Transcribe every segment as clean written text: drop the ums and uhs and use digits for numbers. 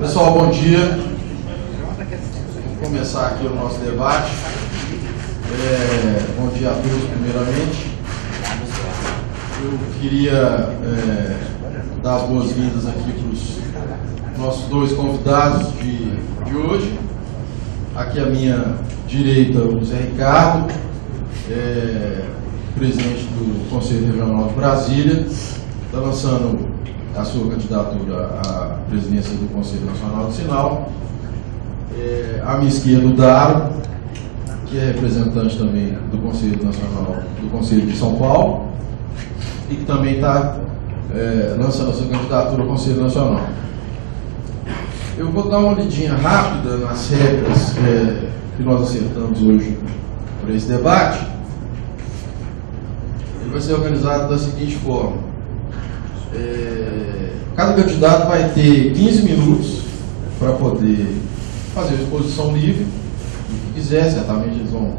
Pessoal, bom dia. Vamos começar aqui o nosso debate. Bom dia a todos, primeiramente. Eu queria dar as boas-vindas aqui para os nossos dois convidados de hoje. Aqui à minha direita, o Zé Ricardo, presidente do Conselho Regional de Brasília, está lançando a sua candidatura à presidência do Conselho Nacional do Sinal. À minha esquerda, o Daro, que é representante também do Conselho Nacional, do Conselho de São Paulo, e que também está lançando a sua candidatura ao Conselho Nacional. Eu vou dar uma olhadinha rápida nas regras que nós acertamos hoje para esse debate. Ele vai ser organizado da seguinte forma: cada candidato vai ter 15 minutos para poder fazer a exposição livre, o que quiser. Certamente eles vão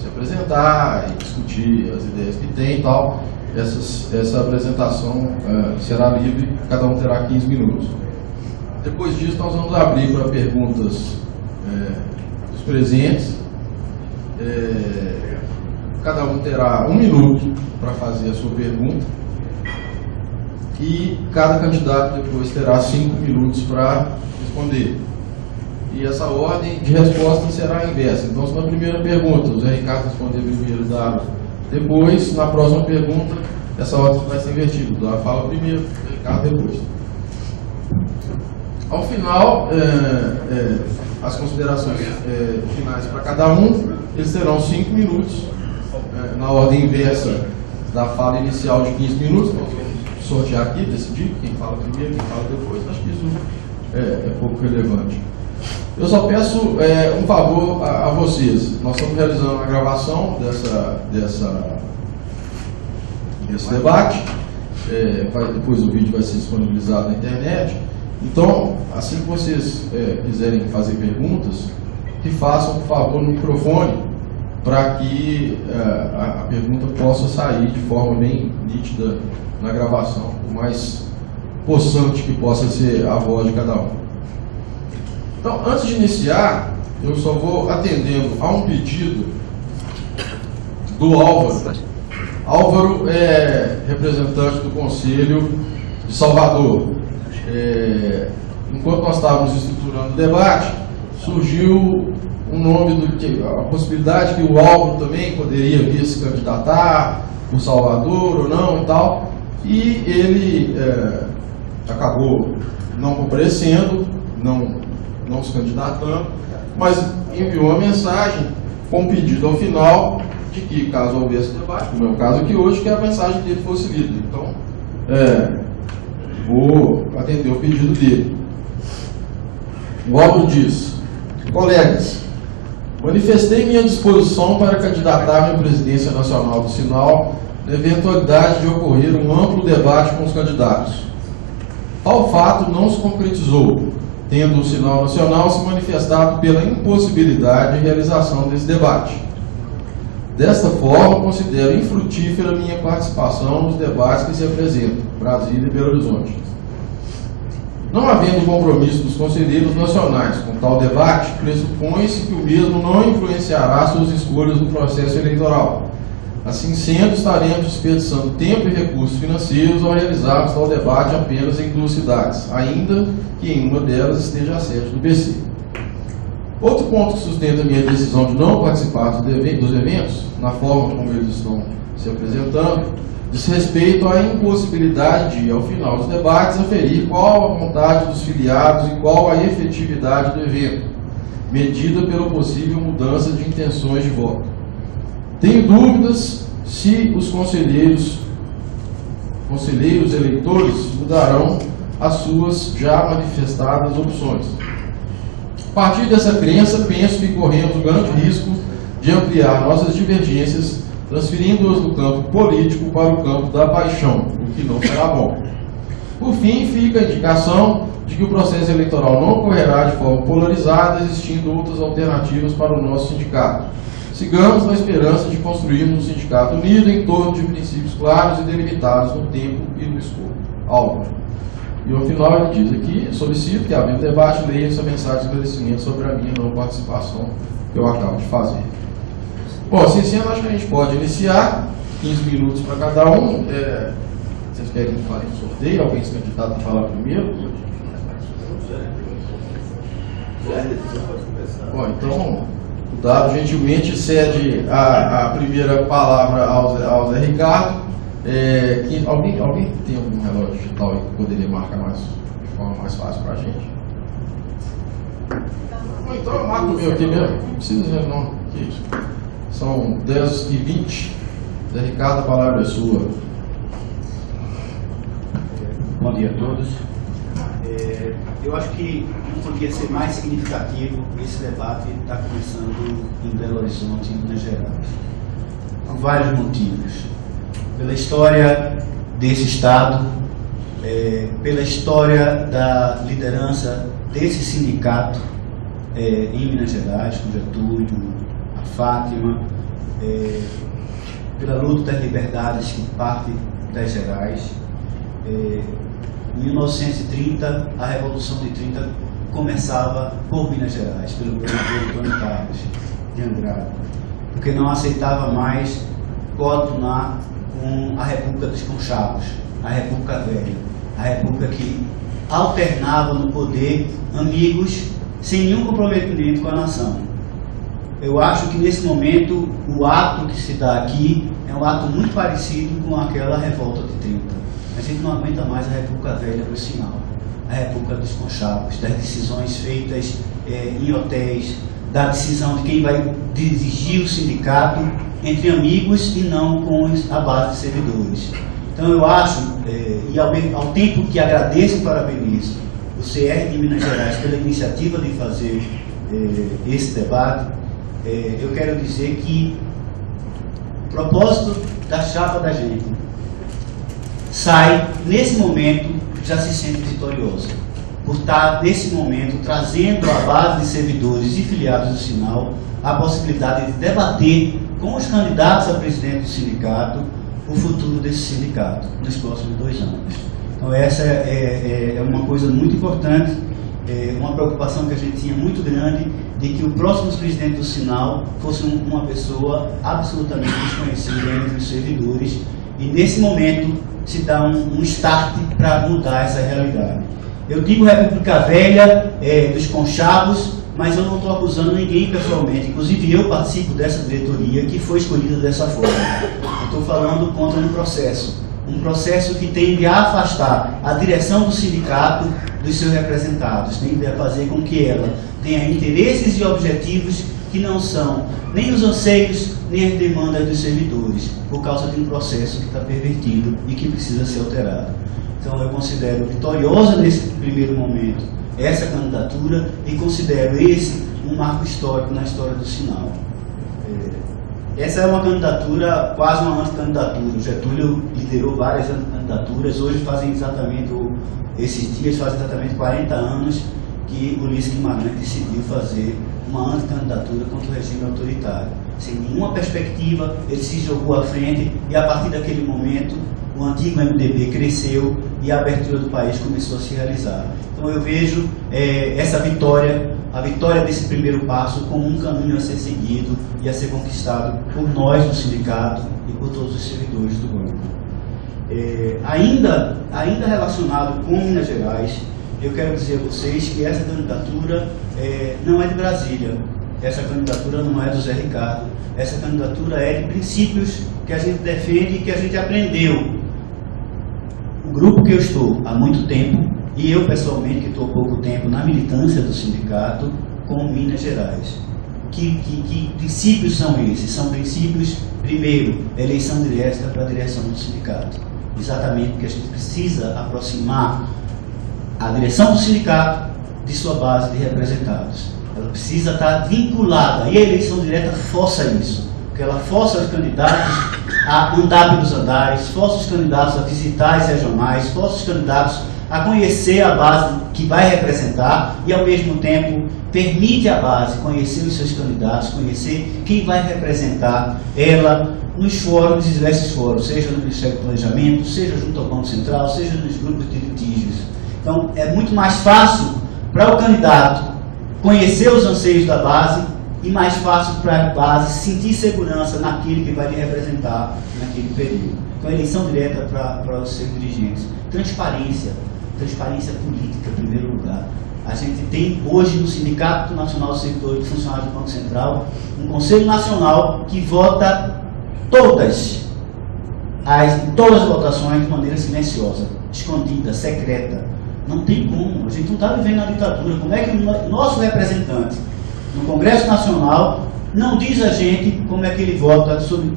se apresentar e discutir as ideias que tem e tal. Essa apresentação será livre, cada um terá 15 minutos. Depois disso, nós vamos abrir para perguntas dos presentes. Cada um terá 1 minuto para fazer a sua pergunta. E cada candidato depois terá 5 minutos para responder. E essa ordem de resposta será a inversa. Então, se na primeira pergunta o Zé Ricardo responder primeiro, Dado depois, na próxima pergunta, essa ordem vai ser invertida. O Dado fala primeiro, o Ricardo depois. Ao final, as considerações finais para cada um, eles terão 5 minutos, na ordem inversa da fala inicial de 15 minutos. Nós vamos sortear aqui, decidir quem fala primeiro, quem fala depois. Acho que isso é pouco relevante. Eu só peço um favor a vocês. Nós estamos realizando a gravação desse debate. Depois o vídeo vai ser disponibilizado na internet. Então, assim que vocês quiserem fazer perguntas, que façam, por favor, no microfone, para que a pergunta possa sair de forma bem nítida na gravação, o mais possante que possa ser a voz de cada um. Então, antes de iniciar, eu só vou atendendo a um pedido do Álvaro. Álvaro é representante do Conselho de Salvador. Enquanto nós estávamos estruturando o debate, surgiu um nome, a possibilidade que o Álvaro também poderia vir se candidatar por Salvador ou não e tal, e ele acabou não comparecendo, não se candidatando, mas enviou uma mensagem com um pedido ao final de que, caso houvesse debate, como é o caso aqui hoje, que a mensagem dele fosse lida. Então, vou atender o pedido dele. O Álvaro diz: colegas, manifestei minha disposição para candidatar-me à presidência nacional do Sinal na eventualidade de ocorrer um amplo debate com os candidatos. Tal fato não se concretizou, tendo o Sinal Nacional se manifestado pela impossibilidade de realização desse debate. Desta forma, considero infrutífera minha participação nos debates que se apresentam, Brasília e Belo Horizonte. Não havendo compromisso dos conselheiros nacionais com tal debate, pressupõe-se que o mesmo não influenciará suas escolhas no processo eleitoral. Assim sendo, estaremos desperdiçando tempo e recursos financeiros ao realizarmos tal debate apenas em 2 cidades, ainda que em uma delas esteja a sede do BC. Outro ponto que sustenta a minha decisão de não participar dos eventos, na forma como eles estão se apresentando, diz respeito à impossibilidade de, ao final dos debates, aferir qual a vontade dos filiados e qual a efetividade do evento, medida pela possível mudança de intenções de voto. Tenho dúvidas se os conselheiros eleitores mudarão as suas já manifestadas opções. A partir dessa crença, penso que corremos o grande risco de ampliar nossas divergências, transferindo-as do campo político para o campo da paixão, o que não será bom. Por fim, fica a indicação de que o processo eleitoral não ocorrerá de forma polarizada, existindo outras alternativas para o nosso sindicato. Sigamos na esperança de construirmos um sindicato unido em torno de princípios claros e delimitados no tempo e no escopo. Álvaro. E ao final ele diz aqui, solicito que, havendo debate, leia essa mensagem de esclarecimento sobre a minha não participação que eu acabo de fazer. Bom, assim sendo, acho que a gente pode iniciar, 15 minutos para cada um. Vocês querem que fale do sorteio? Alguém se candidato a falar primeiro? Bom, então, o Dado gentilmente cede a primeira palavra ao Zé Ricardo. Alguém tem algum relógio digital aí que poderia marcar de forma mais fácil para a gente? Então eu marco o meu aqui mesmo, não precisa dizer não. São 10h20. Zé Ricardo, a palavra é sua. Bom dia a todos. Eu acho que não podia ser mais significativo esse debate está começando em Belo Horizonte, em Minas Gerais. Por vários motivos. Pela história desse Estado, pela história da liderança desse sindicato em Minas Gerais, com Getúlio, a Fátima, pela luta das liberdades que parte das Gerais. Em 1930, a Revolução de 30 começava por Minas Gerais, pelo governador Antônio Carlos de Andrade, porque não aceitava mais coadunar com a República dos Conchavos, a República Velha, a República que alternava no poder amigos sem nenhum comprometimento com a nação. Eu acho que nesse momento o ato que se dá aqui é um ato muito parecido com aquela revolta de 30. A gente não aguenta mais a República Velha, por sinal, a República dos Conchavos, das decisões feitas em hotéis, da decisão de quem vai dirigir o sindicato entre amigos e não com a base de servidores. Então eu acho, e ao tempo que agradeço e parabenizo o CR de Minas Gerais pela iniciativa de fazer esse debate, eu quero dizer que o propósito da chapa da gente sai, nesse momento, já se sente vitorioso, por estar, nesse momento, trazendo à base de servidores e filiados do Sinal a possibilidade de debater com os candidatos a presidente do sindicato o futuro desse sindicato nos próximos 2 anos. Então essa é uma coisa muito importante, uma preocupação que a gente tinha muito grande de que o próximo presidente do Sinal fosse uma pessoa absolutamente desconhecida entre os servidores, e nesse momento se dá um start para mudar essa realidade. Eu digo República Velha, dos Conchavos, mas eu não estou acusando ninguém pessoalmente, inclusive eu participo dessa diretoria que foi escolhida dessa forma. Eu estou falando contra um processo que tende a afastar a direção do sindicato dos seus representados, tende a fazer com que ela tenha interesses e objetivos que não são nem os anseios, nem as demandas dos servidores, por causa de um processo que está pervertido e que precisa ser alterado. Então eu considero vitoriosa nesse primeiro momento essa candidatura e considero esse um marco histórico na história do Sinal. Essa é uma candidatura, quase uma anticandidatura. O Getúlio liderou várias candidaturas, hoje esses dias fazem exatamente 40 anos que Ulisses Guimarães decidiu fazer uma anticandidatura contra o regime autoritário. Sem nenhuma perspectiva, ele se jogou à frente e a partir daquele momento o antigo MDB cresceu e a abertura do país começou a se realizar. Então eu vejo essa vitória, a vitória desse primeiro passo, como um caminho a ser seguido e a ser conquistado por nós do sindicato e por todos os servidores do banco. Ainda relacionado com Minas Gerais, eu quero dizer a vocês que essa candidatura não é de Brasília, essa candidatura não é do Zé Ricardo, essa candidatura é de princípios que a gente defende e que a gente aprendeu. O grupo que eu estou há muito tempo, e eu pessoalmente que estou há pouco tempo na militância do sindicato, com Minas Gerais. Que princípios são esses? São princípios, primeiro, eleição direta para a direção do sindicato. Exatamente porque a gente precisa aproximar a direção do sindicato de sua base de representados. Ela precisa estar vinculada, e a eleição direta força isso, porque ela força os candidatos a andar pelos andares, força os candidatos a visitar as regionais, força os candidatos a conhecer a base que vai representar e, ao mesmo tempo, permite à base conhecer os seus candidatos, conhecer quem vai representar ela nos fóruns, nos diversos fóruns, seja no Ministério do Planejamento, seja junto ao Banco Central, seja nos grupos de litígios. Então, é muito mais fácil para o candidato conhecer os anseios da base e mais fácil para a base sentir segurança naquele que vai lhe representar naquele período. Então, a eleição direta para os seus dirigentes. Transparência política, em primeiro lugar. A gente tem hoje no Sindicato Nacional dos Servidores e Funcionários do Banco Central um Conselho Nacional que vota todas as votações de maneira silenciosa, escondida, secreta. Não tem como, a gente não está vivendo na ditadura. Como é que o nosso representante no Congresso Nacional não diz a gente como é que ele vota sobre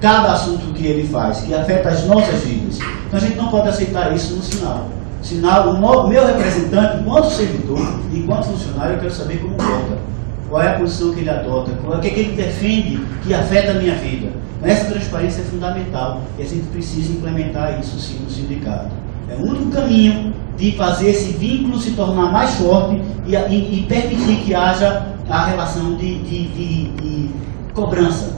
cada assunto que ele faz, que afeta as nossas vidas? Então a gente não pode aceitar isso no sinal. O meu representante, enquanto servidor, enquanto funcionário, eu quero saber como vota. Qual é a posição que ele adota, o que ele defende que afeta a minha vida. Essa transparência é fundamental e a gente precisa implementar isso sim no sindicato. É o único caminho de fazer esse vínculo se tornar mais forte e permitir que haja a relação de cobrança.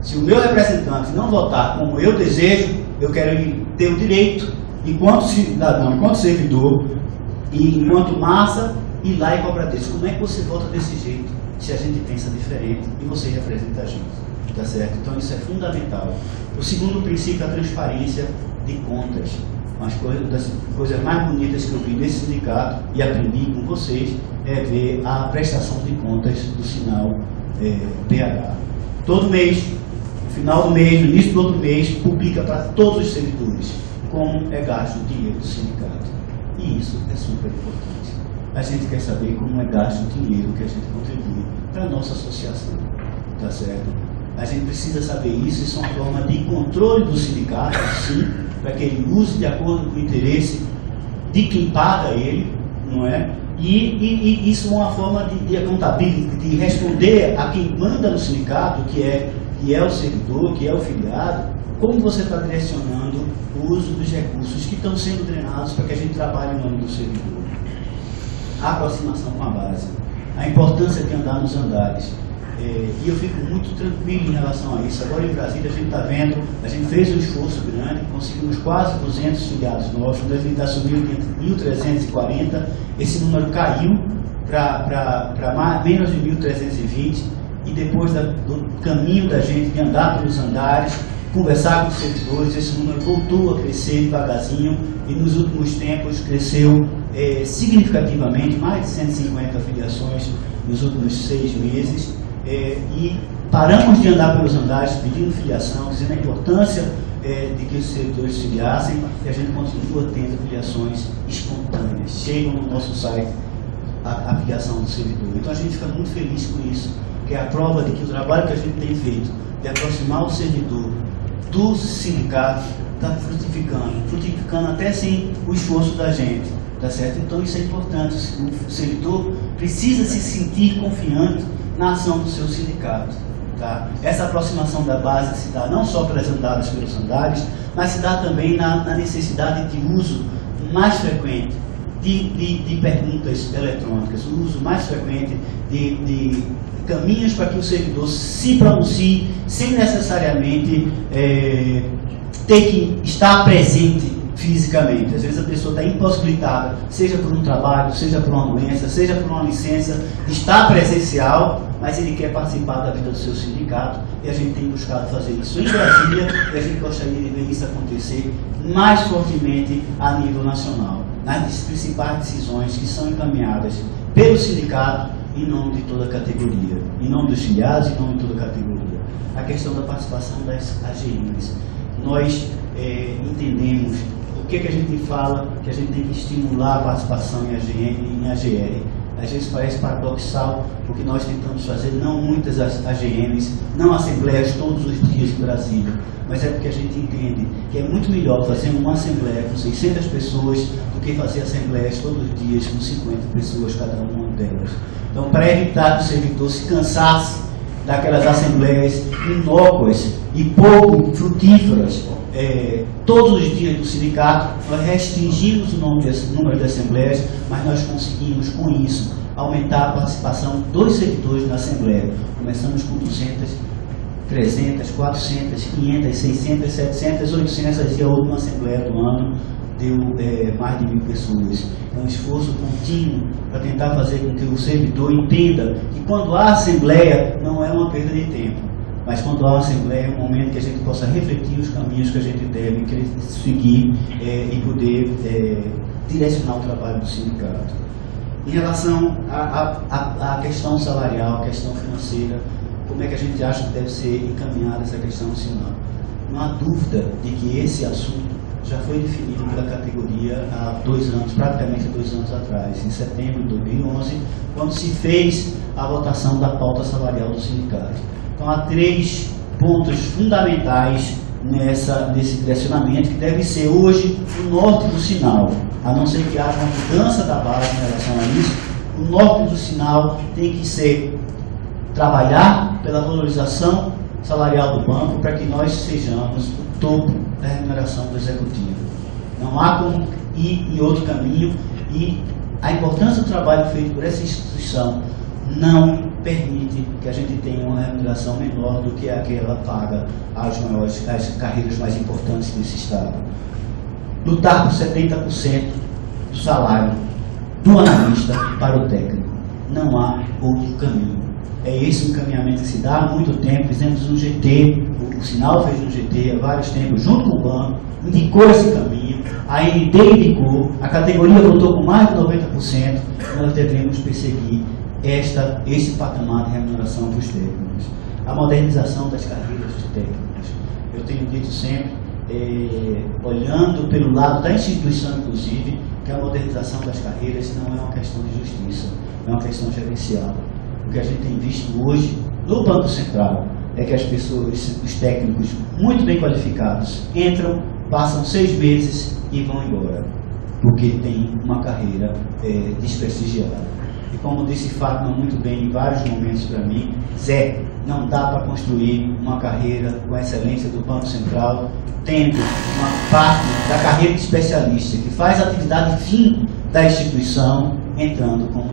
Se o meu representante não votar como eu desejo, eu quero ter o direito, enquanto cidadão, enquanto servidor, e enquanto massa, ir lá e cobrar deles. Como é que você vota desse jeito, se a gente pensa diferente e você representa a gente? Tá certo? Então isso é fundamental. O segundo princípio é a transparência de contas. Das coisas mais bonitas que eu vi nesse sindicato e aprendi com vocês é ver a prestação de contas do sinal PH. Todo mês, no final do mês, no início do outro mês, publica para todos os servidores como é gasto o dinheiro do sindicato. E isso é super importante. A gente quer saber como é gasto o dinheiro que a gente contribui para a nossa associação. Tá certo? A gente precisa saber isso. Isso é uma forma de controle do sindicato, sim, para que ele use de acordo com o interesse de quem paga ele, não é? E isso é uma forma de accountability, de responder a quem manda no sindicato, que é o servidor, que é o filiado, como você está direcionando o uso dos recursos que estão sendo drenados para que a gente trabalhe no nome do servidor. A aproximação com a base, a importância de andar nos andares. E eu fico muito tranquilo em relação a isso. Agora em Brasília a gente está vendo, a gente fez um esforço grande, conseguimos quase 200 filiados novos, a gente está subindo de 1.340, esse número caiu para menos de 1.320, e depois do caminho da gente de andar pelos andares, conversar com os servidores, esse número voltou a crescer devagarzinho e nos últimos tempos cresceu significativamente, mais de 150 filiações nos últimos 6 meses. E paramos de andar pelos andares pedindo filiação, dizendo a importância de que os servidores filiassem, e a gente continua tendo filiações espontâneas. Chegam no nosso site a filiação do servidor. Então a gente fica muito feliz com isso, que é a prova de que o trabalho que a gente tem feito de aproximar o servidor do sindicato está frutificando até sem o esforço da gente. Tá certo? Então isso é importante. O servidor precisa se sentir confiante na ação do seu sindicato. Tá? Essa aproximação da base se dá não só pelas andadas pelos andares, mas se dá também na necessidade de uso mais frequente de perguntas eletrônicas, o uso mais frequente de caminhos para que o servidor se pronuncie sem necessariamente ter que estar presente fisicamente. Às vezes a pessoa está impossibilitada, seja por um trabalho, seja por uma doença, seja por uma licença, está presencial, mas ele quer participar da vida do seu sindicato, e a gente tem buscado fazer isso em Brasília, e a gente gostaria de ver isso acontecer mais fortemente a nível nacional, nas principais decisões que são encaminhadas pelo sindicato em nome de toda a categoria, em nome dos filiados, em nome de toda a categoria. A questão da participação das AGMs. Nós entendemos o que a gente fala, que a gente tem que estimular a participação em AGM e em AGR. Às vezes parece paradoxal, porque nós tentamos fazer não muitas AGMs, não assembleias todos os dias em Brasília, mas é porque a gente entende que é muito melhor fazer uma assembleia com 600 pessoas do que fazer assembleias todos os dias com 50 pessoas, cada uma delas. Então, para evitar que o servidor se cansasse daquelas assembleias inócuas e pouco frutíferas, todos os dias do sindicato, nós restringimos o número de assembleias, mas nós conseguimos, com isso, aumentar a participação dos servidores na Assembleia. Começamos com 200, 300, 400, 500, 600, 700, 800 e a última Assembleia do ano deu mais de 1000 pessoas. É um esforço contínuo para tentar fazer com que o servidor entenda que quando há Assembleia não é uma perda de tempo, mas quando há uma Assembleia é um momento que a gente possa refletir os caminhos que a gente deve seguir e poder direcionar o trabalho do sindicato. Em relação à questão salarial, à questão financeira, como é que a gente acha que deve ser encaminhada essa questão nacional? Não há dúvida de que esse assunto já foi definido pela categoria há 2 anos, praticamente 2 anos atrás, em setembro de 2011, quando se fez a votação da pauta salarial do sindicato. Então há 3 pontos fundamentais nesse direcionamento, que deve ser hoje o norte do sinal. A não ser que haja uma mudança da base em relação a isso, o norte do sinal tem que ser trabalhar pela valorização salarial do banco para que nós sejamos o topo da remuneração do executivo. Não há como ir em outro caminho e a importância do trabalho feito por essa instituição não permite que a gente tenha uma remuneração menor do que aquela paga às carreiras mais importantes desse Estado. Lutar por 70% do salário do analista para o técnico. Não há outro caminho. É esse o encaminhamento que se dá há muito tempo. Fizemos um GT, o Sinal fez um GT há vários tempos, junto com o banco, indicou esse caminho, a AND indicou, a categoria votou com mais de 90%, nós devemos perseguir esse patamar de remuneração para os técnicos. A modernização das carreiras dos técnicos. Eu tenho dito sempre, olhando pelo lado da instituição, inclusive, que a modernização das carreiras não é uma questão de justiça, é uma questão gerencial. O que a gente tem visto hoje no Banco Central é que as pessoas, os técnicos muito bem qualificados, entram, passam 6 meses e vão embora, porque tem uma carreira desprestigiada. E como disse Fátima muito bem em vários momentos para mim, Zé, não dá para construir uma carreira com excelência do Banco Central tendo uma parte da carreira de especialista que faz a atividade fim da instituição entrando como